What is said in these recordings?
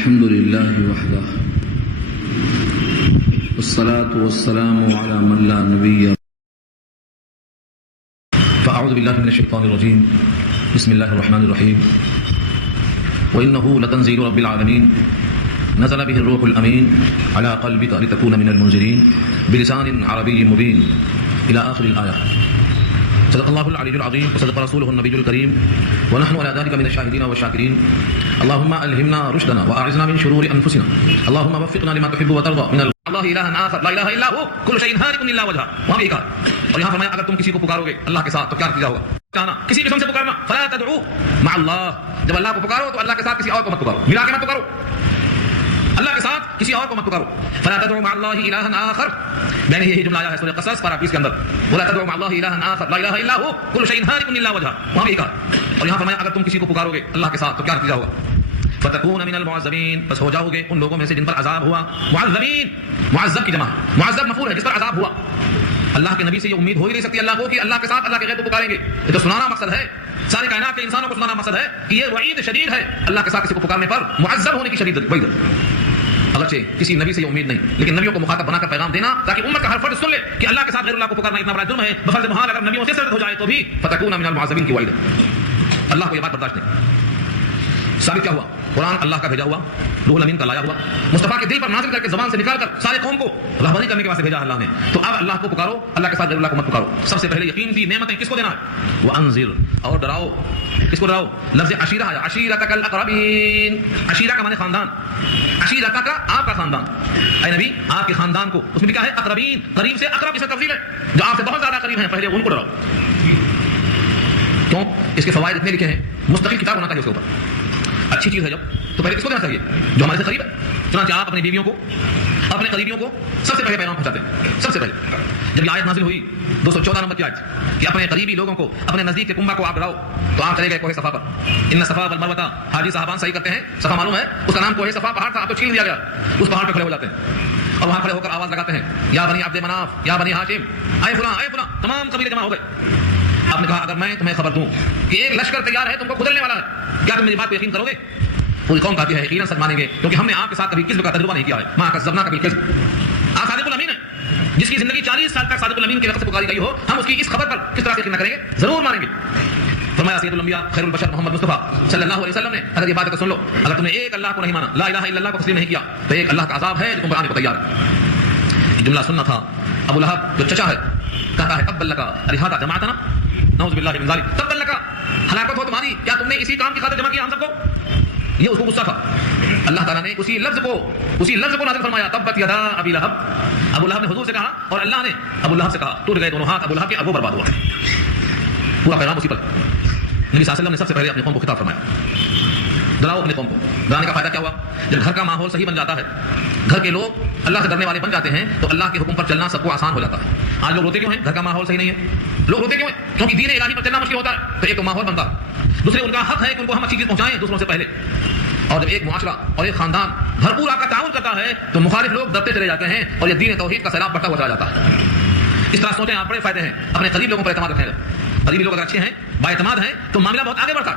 الحمد لله وحده والصلاة والسلام على من لا نبي. فأعوذ بالله من الشيطان الرجيم. بسم الله الرحمن الرحيم. وإنه لتنزيل رب العالمين نزل به الروح الأمين على قلبك لتكون من المنذرين بلسان عربي مبين إلى آخر الآية. صدق الله العلي العظيم وصدق رسوله النبي الكريم ونحن على ذلك من الشاهدين والشاكرين. اللهم ألهمنا رشدنا وأعذنا من شرور أنفسنا. اللهم وفقنا لما تحب وترضى من اللہ الہ آخر لا الہ الا هو کل شیء ہالک الا وجہہ. وہاں بھی کہا اور یہاں فرمایا اگر تم کسی کو پکارو گے اللہ کے ساتھ تو کیا نتیجہ ہوگا. کہنا کسی قسم سے پکارنا فلا تدعو مع اللہ. جب اللہ کو پکارو تو اللہ کے ساتھ کسی اور کو مت پکارو, ملا کے مت پکارو, اللہ کے ساتھ کسی اور کو مت پکارو. فلا تدعو مع اللہ الہ آخر. میں نے یہی جملہ آیا ہے سورہ قصص پارہ 20 کے اندر. ولا تدعو مع اللہ الہ آخر لا الہ الا هو کل شیء ہالک الا وجہہ. وہاں بھی کہا اور یہاں فرمایا اگر تم کسی کو پکارو گے اللہ کے ساتھ تو کیا نتیجہ ہوگا. فتكون من المعذبين. بس ہو جاؤ گے ان لوگوں میں سے جن پر عذاب ہوا. معذبین معذب کی جمع, معذب مفعول ہے جس پر عذاب ہوا. اللہ کے نبی سے یہ امید ہو ہی نہیں سکتی اللہ کو کہ اللہ کے ساتھ اللہ کے غیر کو پکاریں گے. یہ تو سنانا مقصد ہے, ساری کائنات کے انسانوں کو سنانا مقصد ہے کہ یہ وعید شدید ہے اللہ کے ساتھ کسی کو پکارنے پر معذب ہونے کی شدید وعید. اگرچہ کسی نبی سے یہ امید نہیں, لیکن نبیوں کو مخاطب بنا کر پیغام دینا تاکہ امت کا ہر فرد سن لے کہ اللہ کے ساتھ غیر اللہ کو پکارنا اتنا بڑا جرم ہے. بفرض محال اگر نبیوں سے سرد ہو جائے تو بھی فتكون من المعذبین کی وعید ہے. اللہ کو یہ بات برداشت نہیں. ثابت کیا ہوا؟ قرآن اللہ کا بھیجا ہوا, روح الامین کا لایا ہوا, مصطفیٰ کے دل پر نازل کر کے زبان سے نکال کر سارے قوم کو رہبری کرنے کے واسطے بھیجا اللہ نے. تو اب اللہ کو پکارو, اللہ کے ساتھ غیر اللہ کو مت پکارو. سب سے پہلے یقین کی نعمتیں کس کو دینا ہے؟ وانذر, اور ڈراؤ. کس کو ڈراؤ؟ لفظ عشیرہ ہے, عشیرتک الاقربین. عشیرہ کا معنی خاندان, عشیرتک کا آپ کا خاندان. اے نبی آپ کے خاندان کو, اس میں لکھا ہے اقربین, قریب سے اقرب اس میں تفضیل ہے, جو آپ سے بہت زیادہ قریب ہیں پہلے ان کو ڈراؤ. کیوں؟ اس کے فوائد اتنے لکھے ہیں, مستقل کتاب ہونا چاہیے اس کے اوپر. اچھی چیز ہے جب تو پہلے کس کو دینا چاہیے؟ جو ہمارے سے قریب ہے. چنانچہ آپ اپنی بیویوں کو, اپنے قریبیوں کو سب سے پہلے پیغام پہنچاتے ہیں. سب سے پہلے جب یہ آیت نازل ہوئی 214 نمبر کی آیت کہ اپنے قریبی لوگوں کو, اپنے نزدیک کے کنبہ کو آپ ڈراؤ, تو آپ چلے گئے کوہ صفا پر. ان صفا والمروہ, حاجی صاحبان صحیح کرتے ہیں, صفا معلوم ہے اس کا نام کوہ صفا پہاڑ تھا, آپ کو چھین دیا گیا. اس پہاڑ پہ کھڑے ہو جاتے ہیں اور وہاں کھڑے ہو کر آواز لگاتے ہیں یا بنی عبد مناف یا بنی ہاشم, اے فلاں اے فلاں, تمام قبیلے جمع ہو گئے. آپ نے کہا اگر میں تمہیں خبر دوں کہ ایک لشکر تیار ہے تم کو کھدلنے والا ہے, کیا تم میری بات پہ یقین کرو گے؟ پوری قوم کہتی ہے یقیناً سچ مانیں گے کیونکہ ہم نے آپ کے ساتھ کبھی کذب کا تجربہ نہیں کیا ہے. ما کذبنا کبھی کذب. آپ صادق الامین ہیں, جس کی زندگی 40 سال تک صادق الامین کے لفظ سے پکاری گئی ہو, ہم اس کی اس خبر پر کس طرح سے یقین نہ کریں گے؟ ضرور مانیں گے. فرمایا سید الانبیاء خیر البشر محمد مصطفیٰ صلی اللہ علیہ وسلم نے اگر یہ بات ہے تو سن لو, اگر تم نے ایک اللہ کو نہیں مانا, لا الہ الا اللہ کو تسلیم نہیں کیا, تو ایک اللہ کا عذاب ہے جو تم پر آنے کو تیار ہے. یہ جملہ سننا تھا. ابو لہب جو چچا ہے کہتا ہے تب لکا الہذا جماعتنا نعوذ باللہ من ذلک, تب لکا ہلاکت ہو تمہاری, کیا تم نے اسی کام کی خاطر جمع کیا ہم سب کو؟ یہ اس کو غصہ تھا. اللہ تعالیٰ نے اسی لفظ کو نازل فرمایا تبت یدا ابی لہب. ابو لہب نے حضور سے کہا اور اللہ نے ابو لہب سے کہا, ٹوٹ گئے دونوں ہاتھ ابو لہب کے, اب وہ برباد ہوا. پورا پیغام اسی پر. نبی صلی اللہ علیہ وسلم نے سب سے پہلے اپنی قوم کو خطاب فرمایا, ڈراؤ اپنی قوم کو. ڈرانے کا فائدہ کیا ہوا؟ جب گھر کا ماحول صحیح بن جاتا ہے, گھر کے لوگ اللہ سے ڈرنے والے بن جاتے ہیں, تو اللہ کے حکم پر چلنا سب کو آسان ہو جاتا ہے. آج لوگ روتے کیوں ہیں؟ گھر کا ماحول صحیح نہیں ہے. لوگ روتے کیوں ہیں؟ کیونکہ دین الہی پر چلنا مشکل ہوتا ہے. تو ایک تو ماحول بنتا ہے, دوسرے ان کا حق ہے کہ ان کو ہم اچھی چیز پہنچائیں دوسروں سے پہلے. اور جب ایک معاشرہ اور ایک خاندان بھرپور آپ کا تعاون کرتا ہے تو مخالف لوگ دبتے چلے جاتے ہیں اور یہ دین توحید کا سیلاب بڑھتا ہوا چلا جاتا ہے. اس طرح سوچیں آپ, بڑے فائدے ہیں اپنے قریب لوگوں پر اعتماد رکھنے کا. قریبی لوگ اگر اچھے ہیں, با اعتماد ہیں, تو معاملہ بہت آگے بڑھتا.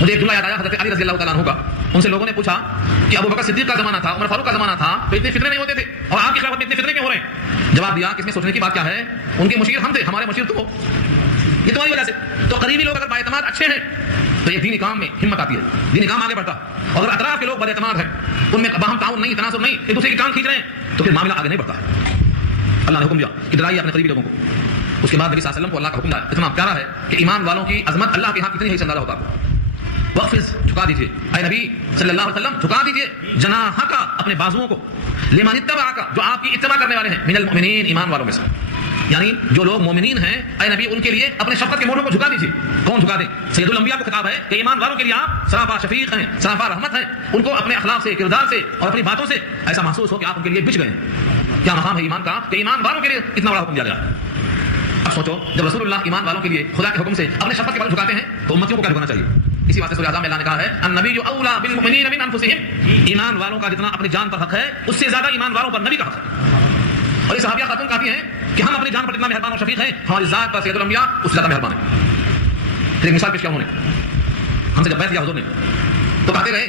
مجھے ایک جملہ یاد آیا حضرت علی رضی اللہ تعالیٰ عنہ کا. ان سے لوگوں نے پوچھا کہ ابو بکر صدیق کا زمانہ تھا, عمر فاروق کا زمانہ تھا, تو اتنے فتنے نہیں ہوتے تھے, اور آپ کی خلافت میں اتنے فتنے کیوں ہو رہے ہیں؟ جواب دیا کہ اس میں سوچنے کی بات کیا ہے, ان کے مشیر ہم تھے, ہمارے مشیر تم ہو, یہ تمہاری وجہ سے. تو قریبی لوگ اگر با اعتماد اچھے ہیں تو یہ دینی کام میں ہمت آتی ہے, دینی کام آگے بڑھتا. اور اگر اطراف کے لوگ بد اعتماد ہیں, ان میں باہم تعاون نہیں, تناسب نہیں, ایک دوسرے کی کام کھینچ رہے ہیں, تو پھر معاملہ آگے نہیں بڑھتا. اللہ نے حکم دیا کہ ڈرائیے اپنے قریبی لوگوں کو. اس کے بعد نبی صلی اللہ علیہ وسلم کو اللہ کا حکم دیا, اتنا پیارا ہے کہ ایمان والوں کی عظمت اللہ کے ہاں کتنی ہے اندازہ ہوتا ہے. وقفز جھکا دیجیے, اے نبی صلی اللہ علیہ وسلم جھکا دیجیے جناحک اپنے بازوؤں کو, لمن اتبعک جو آپ کی اتباع کرنے والے ہیں, من المؤمنین ایمان والوں میں سے. یعنی جو لوگ مومنین ہیں اے نبی ان کے لیے اپنے شفقت کے موڑوں کو جھکا دیجیے. کون جھکا دیں؟ سید الانبیاء کو خطاب ہے کہ ایمان والوں کے لیے آپ سراپا شفیق ہیں, سراپا رحمت ہیں. ان کو اپنے اخلاق سے, کردار سے اور اپنی باتوں سے ایسا محسوس ہو کہ آپ ان کے لیے بچ گئے ہیں. کیا مقام ہے ایمان کا کہ ایمان والوں کے لیے اتنا بڑا حکم دیا گیا. اب سوچو جب رسول اللہ ایمان والوں کے لیے خدا کے حکم سے اپنے شفقت کے بال جھکاتے ہیں تو امتیوں کو کیا جھکانا چاہیے؟ اسی واسطے سورہ اعظم میں اللہ نے کہا ہے النبی اولی بالمؤمنین من انفسہم, ایمان والوں کا جتنا اپنی جان پر حق ہے اس سے زیادہ ایمان والوں پر نبی کا حق ہے. اور یہ صحابیہ خاتون کہتی ہیں کہ ہم اپنی جان پر جتنا مہربان اور شفیق ہیں, ہماری ذات پر سید الانبیاء اس سے زیادہ مہربان ہیں. پھر ایک مثال پیش کیا انہوں نے, ہم سے جب بیعت کیا حضور نے تو کہتے رہے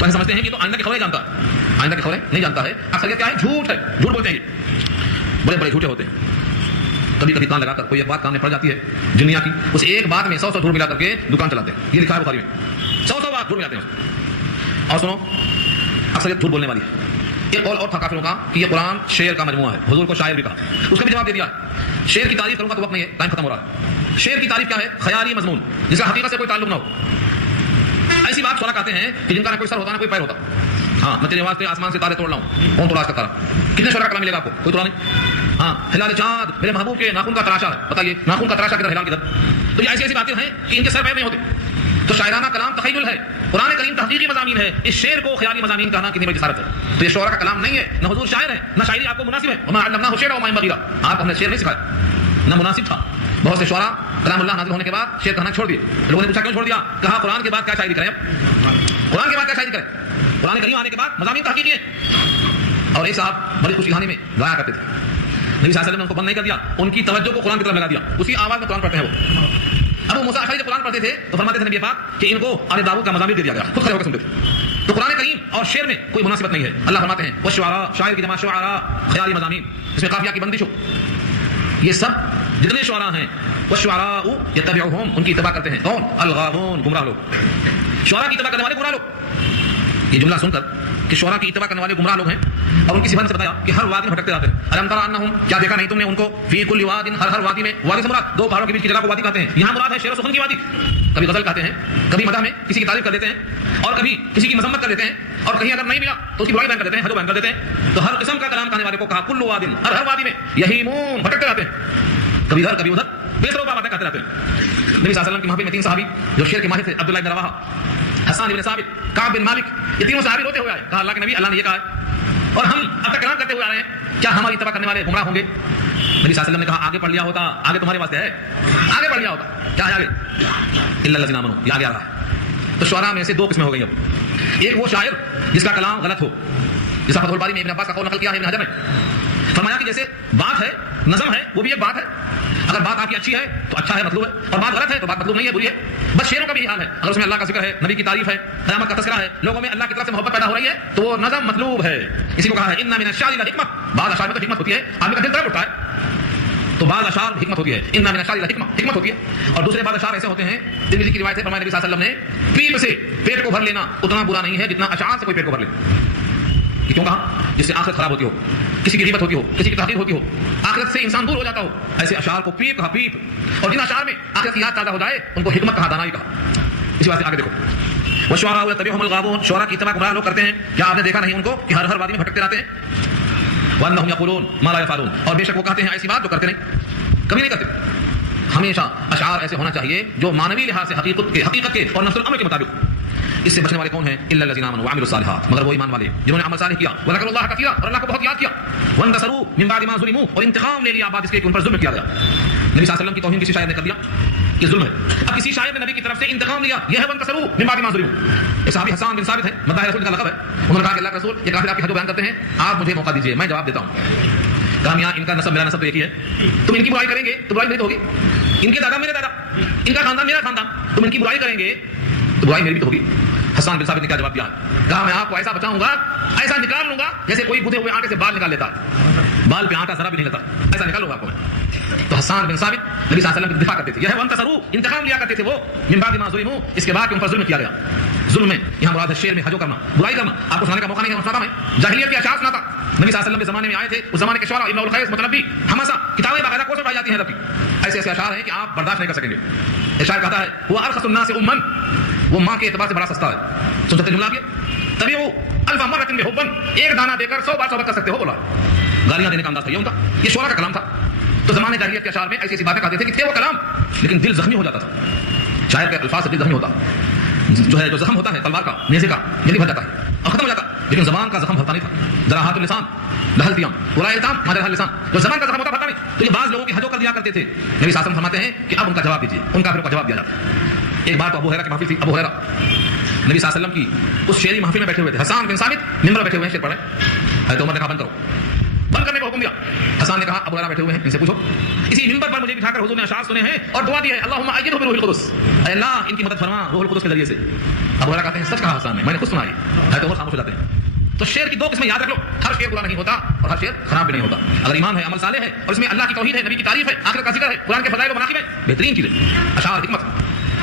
تو ایسے سمجھتے ہیں کہ تو آئندہ کی خبریں جانتا ہے، آئندہ کی خبریں نہیں جانتا ہے. اکثریت کیا ہے؟ جھوٹ ہے، جھوٹ بولتے ہیں، بڑے بڑے جھوٹے ہوتے ہیں. کبھی کبھی کان لگا کر کوئی ایک بات کان میں پڑ جاتی ہے دنیا کی، اس ایک بات میں 100 جھوٹ ملا کر کے دکان چلاتے ہیں. یہ لکھا ہے بخاری میں، 100 بات جھوٹ ملاتے ہیں. اور سنو، اکثریت جھوٹ بولنے والی ہے. ایک قول اور تھا کافروں کا کہ یہ قرآن شعر کا مجموعہ ہے، حضور کو شاعر بھی کہا. اس کا بھی جواب دے دیا. شعر کی تعریف کروں گا تو وقت نہیں ہے، ٹائم ختم ہو رہا ہے. شعر کی تعریف کیا ہے؟ خیالی مضمون جس کا حقیقت سے کوئی تعلق نہ ہو. ایسی بات شعراء کہتے ہیں کہ جن کا نہ کوئی سر ہوتا نہ کوئی پیر ہوتا. ہاں، میں تیرے واسطے آسمان سے تارے توڑ رہا ہوں. کون توڑا اس کا تارا؟ کتنے شعراء کا کلام ملے گا آپ کو؟ کوئی توڑا نہیں. ہاں، ہلال چاند میرے محبوب کے ناخن کا تراشا ہے. بتائیے ناخن کا تراشا کدھر، ہلال کدھر؟ تو یہ ایسی ایسی باتیں ہیں کہ ان کے سر پیر نہیں ہوتے. تو شاعرانہ کلام تخیل ہے، قرآن کریم تحقیقی مضامین ہے. اس شعر کو خیالی مضامین کہنا کتنی بڑی جسارت ہے. تو یہ شعراء کا کلام نہیں ہے، نہ حضور شاعر ہے، نہ شاعری آپ کو مناسب ہے. وما علمناه شعرا وما ينبغي له، آپ کو ہم نے شعر نہیں سکھایا، نہ مناسب تھا. بہت سے شعراء کلام اللہ نازل ہونے کے بعد شعر کہنا چھوڑ دیے. لوگوں نے پوچھا کیوں چھوڑ دیا؟ کہا قرآن کے بعد کیا شاعری کریں؟ اب قرآن کے بعد کیا شاعری کریں؟ قرآن کریم آنے کے بعد مضامین تحقیقی ہیں. اور ایک صاحب بڑی خوشی کہانی میں گایا کرتے تھے، نبی صلی اللہ علیہ وسلم نے ان کو بند نہیں کر دیا، ان کی توجہ کو قرآن کی طرف لگا دیا. اسی آواز میں قرآن پڑھتے ہیں وہ. ابو موسیٰ اشعری جب قرآن پڑھتے تھے تو فرماتے تھے نبی پاک کہ ان کو آل داؤد کا مضامین دے دیا گیا، خود کھڑے ہو کے سنتے تھے. تو قرآن کریم اور شعر میں کوئی مناسبت نہیں ہے. اللہ فرماتے ہیں والشعراء، شاعر کی جمع شعراء، خیالی مضامین، اس میں قافیہ کی بندش ہو. یہ سب جتنے شعراء ہیں والشعراء یتبعهم، ان کی اتباع کرتے ہیں. کون؟ الغاوون، گمراہ لوگ. شعراء کی اتباع کرنے والے گمراہ لوگ. یہ جملہ سن کر کہ شعراء کی اتباع کرنے والے گمراہ لوگ ہیں اور ان کی صفت سے بتایا کہ ہر وادی میں بھٹکتے رہتے ہیں. الم تر انہم، کیا دیکھا نہیں تم نے ان کو؟ فی کل واد، ہر وادی میں. وادی سے مراد دو پہاڑوں کے بیچ کی جگہ کو وادی کہتے ہیں. یہاں مراد ہے شعر و سخن کی وادی. کبھی غزل کہتے ہیں، کبھی مدح میں کسی کی تعریف کر دیتے ہیں، اور کبھی کسی کی مذمت کر دیتے ہیں، اور کہیں اگر نہیں ملا تو اس کی برائی بیان کر دیتے ہیں، حج بیان کر دیتے ہیں. تو ہر قسم کا کلام کہنے والے کو کہا کل واد، ہر وادی میں یہیمون، بھٹکتے رہتے ہیں، کبھی ادھر کبھی ادھر، بے سروپا باتیں کہتے رہتے ہیں. نبی صلی اللہ علیہ وسلم کی محفل میں 3 صحابی جو شعر کے ماہر تھے، عبداللہ بن رواحہ، حسان بن ثابت، کعب بن مالک، یہ تینوں صحابی روتے ہوئے آئے. کہا اللہ کے نبی، اللہ نے یہ کہا ہے اور ہم اب تک کلام کرتے ہوئے آ رہے ہیں، کیا ہماری اتباع کرنے والے گمراہ ہوں گے؟ نبی صلی اللہ علیہ وسلم نے کہا آگے پڑھ لیا ہوتا، آگے تمہارے واسطے ہے، آگے پڑھ لیا ہوتا. کیا ہے آگے؟ الا الذین آمنوا، یہ آگے آ رہا ہے. تو شعراء میں سے 2 قسمیں ہو گئی. اب ایک وہ شاعر جس کا کلام غلط ہو، جیسا فتح الباری میں ابن عباس کا قول نقل کیا ہے ابن حجر نے، فرمایا کہ جیسے بات ہے، نظم ہے، وہ بھی ایک بات ہے. اگر بات آپ کی اچھی ہے تو اچھا ہے، مطلوب ہے، اور بات غلط ہے تو بات مطلوب نہیں ہے، بری ہے. بس شعروں کا بھی حال ہے، اگر اس میں اللہ کا ذکر ہے، نبی کی تعریف ہے، قیامت کا تذکرہ ہے، لوگوں میں اللہ کی طرف سے محبت پیدا ہو رہی ہے، تو وہ نظم مطلوب ہے. اسی کو کہا ہے ان من الشعر لحکمہ. بعض اشعار میں تو حکمت ہوتی ہے، آدمی کا دل تڑپ اٹھتا ہے تو بعض اشعار حکمت ہوتی ہے. ان من الشعر لحکمہ، حکمت ہوتی ہے. اور دوسرے بعض اشعار ایسے ہوتے ہیں، ترمذی کی روایت ہے، فرمایا نبی صلی اللہ علیہ وسلم نے پیپ سے پیٹ کو بھر لینا اتنا برا نہیں ہے جتنا اشعار سے کوئی پیٹ کو بھر لے. کیوں کہا؟ جس سے آخرت خراب ہوتی ہو، کسی کی غیبت ہوتی ہو، کسی کی تحقیر ہوتی ہو، آخرت سے انسان دور ہو جاتا ہو، ایسے اشعار کو پیپ کہا، پیپ. اور جن اشعار میں آخرت کی یاد تازہ ہو جائے ان کو حکمت کہا، دانائی کہا. اسی واسطے آگے دیکھو والشعراء یتبعهم الغاوون، شعراء کی اتباع گمراہ لوگ کرتے ہیں. کیا آپ نے دیکھا نہیں ان کو کہ ہر وادی میں بھٹکتے رہتے ہیں؟ وانہم یقولون ما لا یفعلون، اور بے شک وہ کہتے ہیں ایسی بات جو کرتے نہیں، کبھی نہیں کرتے. ہمیشہ اشعار ایسے ہونا چاہیے جو مانوی لحاظ سے حقیقت کے اور نفس الامر کے مطابق. اس سے بچنے والے کون ہیں؟ الا الذین آمنوا وعملوا الصالحات، مگر وہ ایمان والے جنہوں نے عمل صالح کیا، وذکروا اللہ کثیرا، اور اللہ کو بہت یاد کیا، وانتصروا من بعد ما ظلموا، اور انتقام لے لیا بعد اس کے کہ ان پر ظلم کیا گیا. نبی صلی اللہ علیہ وسلم کی توہین کسی شاعر نے کر دیا، یہ ظلم ہے. اب کسی شاعر نے نبی کی طرف سے انتقام لیا، یہ ہے وانتصروا من بعد ما ظلموا. ایک صحابی حسان بن ثابت ہے، مداح رسول کا لقب ہے. انہوں نے کہا کہ اللہ کے رسول، یہ کافر آپ کی حد بیان کرتے ہیں، آپ مجھے موقع دیجیے، میں جواب دیتا ہوں. کہا میاں ان کا نسب میرا نسب تو ایک ہی ہے، تم ان کی برائی کریں گے تو برائی میری تو ہوگی. ان کے دادا میرے دادا، ان کا خاندان میرا خاندان، تم ان کی برائی کریں گے تو برائی میری بھی تو ہوگی. حسان بن ثابت نے کیا جواب دیا؟ کہا میں آپ کو ایسا بچاؤں گا، ایسا نکال لوں گا جیسے کوئی گدھے ہوئے آٹے سے بال نکال لیتا ہے، بال پہ آٹا ذرا بھی نہیں لگتا، ایسا نکال لوں گا آپ کو میں. تو حسان بن ثابت نبی صلی اللہ علیہ وسلم کی دفاع کرتے تھے. یہ ہے وانتصروا، انتقام لیا کرتے تھے وہ، من بعد ما ظلموا، اس کے بعد کہ ان پر ظلم کیا گیا. ظلم میں یہاں مراد ہے شعر میں حجو کرنا، برائی کرنا. آپ کو سنانے کا موقع نہیں ہے، سناتا میں جاہلیت کے اشعار سناتا. نبی صلی اللہ علیہ وسلم کے زمانے میں آئے تھے، اس زمانے کے شعراء ابن القیس، متنبی، حماسہ، کتابیں باقاعدہ کورس میں پائی جاتی ہیں. ایسے ایسے اشعار ہیں کہ آپ برداشت نہیں کر سکیں گے. اشعار کہتا ہے وہ ارخص الناس امًا، وہ ماں کے اعتبار سے بڑا سستا ہے. سن سکتے جملہ آپ یہ؟ تبیعوا الف مرۃ بحبًا، ایک دانہ دے کر 100 بار صحبت کر سکتے ہو. بولا گالیاں دینے کا انداز تھا یہ ان کا. یہ شعراء کا کلام تھا. تو زمانے جاہلیت کے اشعار میں ایسی ایسی باتیں کہتے تھے کہ تھے وہ کلام، لیکن دل زخمی ہو جاتا تھا. شاعر کے الفاظ سے دل زخمی ہوتا، جو زخم ہوتا ہے تلوار کا، نیزے کا، جلدی بھر جاتا ہے اور ختم ہو جاتا. لیکن زبان کا زخم بھرتا نہیں تھا. جراحات اللسان لہلتیام ولا التام ما جرح اللسان، جو زبان کا زخم ہوتا بھرتا نہیں. تو یہ بعض لوگوں کی حجو کر دیا کرتے تھے. نبی صلی اللہ علیہ وسلم فرماتے ہیں کہ اب ان کا جواب دیجیے. ان کافروں کا جواب دیا جاتا ہے. ایک بار تو ابو ہریرہ کی محفل تھی. ابو ہریرہ نبی صلی اللہ علیہ وسلم کی اس شعری محفل میں بیٹھے ہوئے تھے. حسان بن ثابت ممبر بیٹھے ہوئے ہیں، شعر پڑھ رہے ہیں. حضرت عمر نے کہا بند کرو، بند کرنے کا حکم دیا. حسان حسان نے کہا ابو ہریرہ بیٹھے ہوئے ہیں ان سے پوچھو اسی منبر پر مجھے بٹھا کر حضور نے اشعار سنے ہیں اور دعا دی ہے اللہم ایدہ بروح القدس، اے اللہ ان کی مدد فرما روح القدس کے ذریعے سے۔ ابو ہریرہ کہتے ہیں سچ کہا حسان نے، میں نے خود سنا یہ ہے تو وہ خاموش ہو جاتے ہیں۔ تو شعر کی دو قسمیں یاد رکھ لو، ہر شعر برا نہیں ہوتا اور ہر شعر خراب بھی نہیں ہوتا۔ اگر ایمان ہے، عمل صالح ہے اور اس میں اللہ کی توحید ہے، نبی کی تعریف ہے، آخرت کا ذکر ہے، قرآن کے فضائل و مناقب ہے، بہترین چیز ہے۔ اشعار حکمت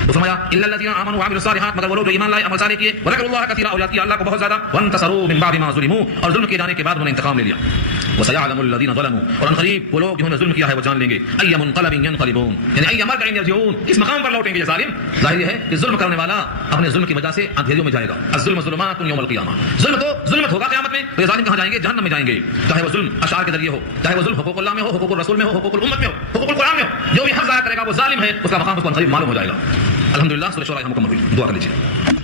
وہ فرمایا الا الذين امنوا وعملوا الصالحات، مگر وہ لوگ جو ایمان لائے عمل صالح کیے، وذكروا الله كثيرا اور یاد کیا اللہ کو بہت زیادہ، وانتصروا من بعد ما ظلموا اور ظلم کیے جانے کے بعد انہوں نے انتقام لے لیا، وسيعلم الذين ظلموا اور ان قریب وہ لوگ جنہوں نے ظلم کیا ہے وہ جان لیں گے، اي منقلب ينقلبون یعنی اي مرجع يرجعون، اس مقام پر لوٹیں گے یہ ظالم۔ ظاہر ہے کہ ظلم کرنے والا اپنے ظلم کی وجہ سے اندھیریوں میں جائے گا، الظلم ظلمات یوم القیامہ، ظلم تو ظلمت ہوگا قیامت میں، تو یہ ظالم کہاں جائیں گے؟ جہنم میں جائیں گے، چاہے وہ ظلم اشعار کے ذریعے ہو، چاہے وہ ظلم حقوق اللہ میں ہو، حقوق الرسول میں ہو، حقوق الامت میں ہو، حقوق القرآن میں ہو، جو بھی حق ضائع کرے گا وہ ظالم ہے، اس کا مقام اس کو قریب معلوم ہو جائے گا۔ الحمدللہ سورہ شعراء مکمل ہوئی، دعا کر لیجیے۔